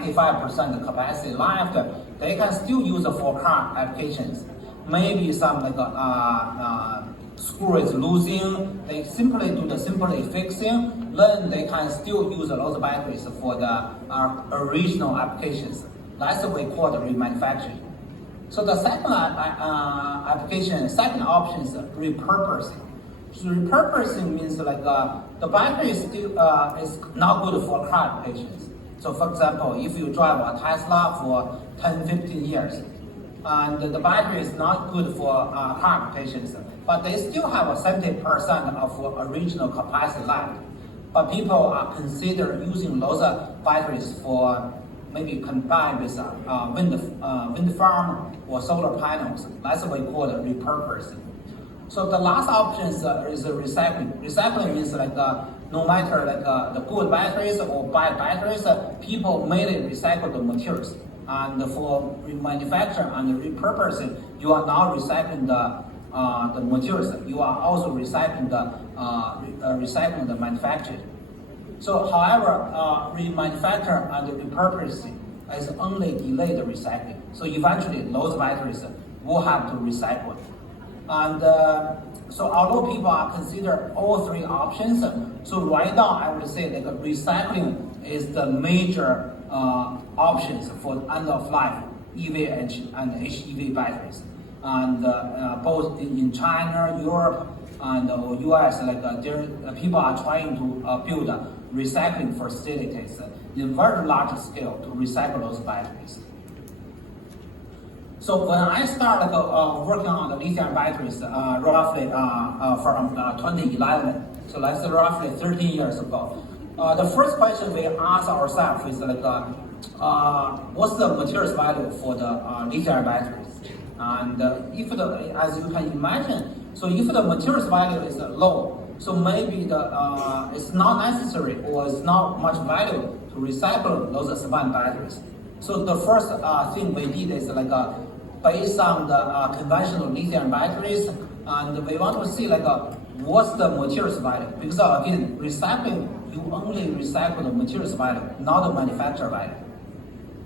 95% capacity left, they can still use it for car applications. Maybe some screw is losing, they simply do the simply fixing, then they can still use those batteries for the original applications. That's what we call the remanufacturing. So the second application, second option is repurposing. So repurposing means the battery is still is not good for car applications. So for example, if you drive a Tesla for 10-15 years, and the battery is not good for car applications, but they still have 70% of original capacity left. But people are consider using those batteries for maybe combined with wind farm or solar panels. That's what we call the repurposing. So the last option is recycling. Recycling means no matter the good batteries or bad batteries, people mainly recycle the materials. And for remanufacturing and repurposing, you are not recycling the materials. You are also recycling the manufacturing. So, however, remanufacturing and repurposing is only delay the recycling. So eventually, those batteries will have to recycle. And so, although people are consider all three options, so right now I would say recycling is the major options for end of life EV and HEV batteries, and both in China, Europe, and US, people are trying to build recycling facilities in very large scale to recycle those batteries. So when I started working on the lithium batteries, roughly from 2011, so that's roughly 13 years ago. The first question we ask ourselves is what's the materials value for the lithium batteries? And if as you can imagine, so if the materials value is low, so maybe it's not necessary or it's not much value to recycle those spent batteries. So the first thing we did is based on the conventional lithium batteries, and we want to see what's the materials value, because again, recycling, you only recycle the materials value, not the manufacturer value.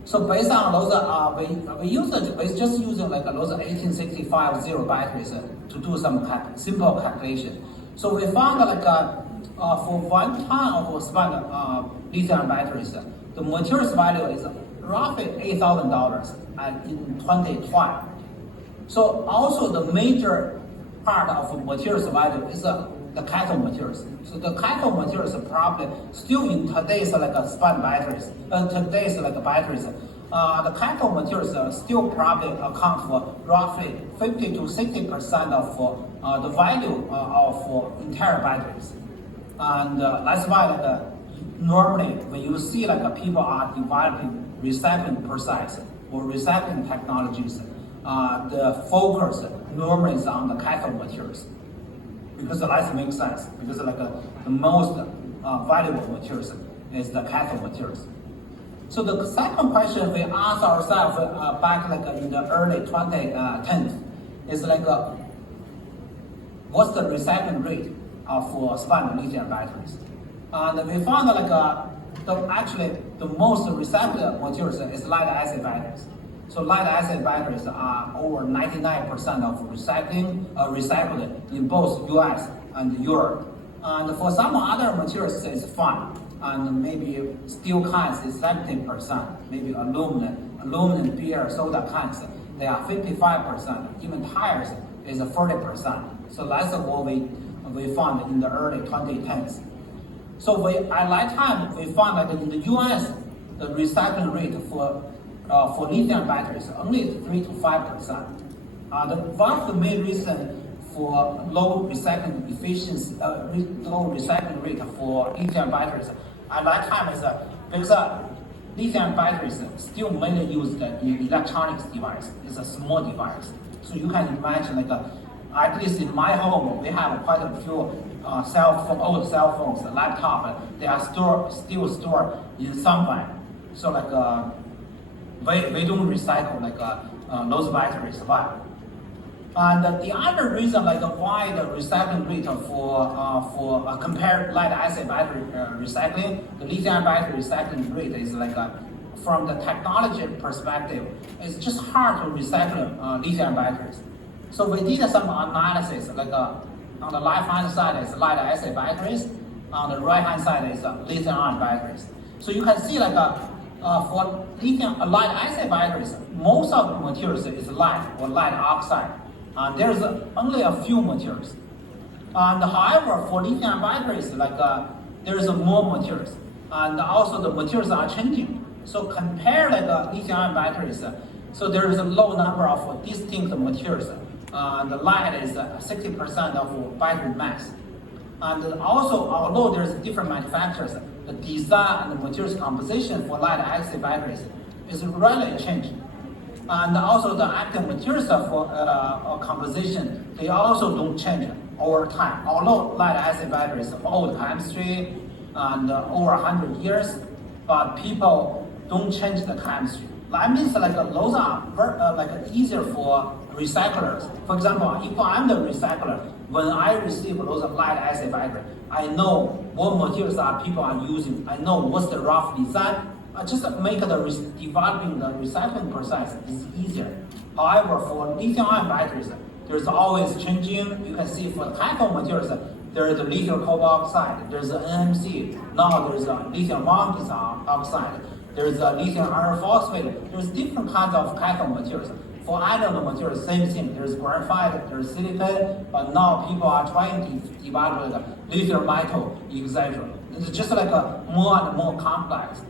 So based on those, we just using those 1865 zero batteries to do some simple calculation. So we found for 1 ton of spent lithium batteries, the materials value is roughly $8,000 in 2012. So also the major part of materials value is the cathode materials. So the cathode materials are probably still in today's spent batteries, today's batteries. The cathode materials still probably account for roughly 50 to 60% of the value of entire batteries. And that's why normally when you see people are developing recycling process or recycling technologies, the focus normally is on the cathode materials, because that makes sense, because the most valuable materials is the cathode materials. So the second question we asked ourselves back in the early 2010s is what's the recycling rate for spent lithium batteries? And we found actually the most recycled materials is lead acid batteries. So lead acid batteries are over 99% of recycled in both US and Europe. And for some other materials it's fine. And maybe steel cans is 70%, maybe aluminum, beer, soda cans, they are 55%, even tires is 40%. So that's what we found in the early 2010s. So at that time, we found in the US, the recycling rate for lithium batteries only is 3 to 5%. One of the main reasons for low recycling efficiency, low recycling rate for lithium batteries at that time is because lithium batteries still mainly used in electronics device. It's a small device. So you can imagine at least in my home, we have quite a few old cell phones, laptop, they are still stored in somewhere. So we don't recycle those batteries. Why? And the other reason why the recycling rate for compared lead acid battery recycling, the lithium battery recycling rate is from the technology perspective, it's just hard to recycle lithium batteries. So we did some analysis, like on the left-hand side is lead-acid batteries, on the right-hand side is lithium-ion batteries. So you can see for lithium lead-acid batteries, most of the materials is lead or lead oxide. There's only a few materials. And however, for lithium batteries, there's more materials, and also the materials are changing. So compare lithium-ion batteries, so there is a low number of distinct materials. The lead is 60% of battery mass. And also, although there's different manufacturers, the design and the materials composition for lead-acid batteries is really changing. And also the active materials for composition, they also don't change over time. Although lead-acid batteries are old chemistry and over 100 years, but people don't change the chemistry. That means those are easier for recyclers. For example, if I'm the recycler, when I receive those lead-acid batteries, I know what materials people are using. I know what's the rough design. Just make developing the recycling process is easier. However, for lithium-ion batteries, there's always changing. You can see for the cathode materials, there is a lithium cobalt oxide, there's an NMC, now there's a lithium manganese oxide, there's a lithium iron phosphate, there's different kinds of cathode materials. For anode materials, same thing, there's graphite, there's silicon, but now people are trying to develop lithium metal, etc. It's just more and more complex.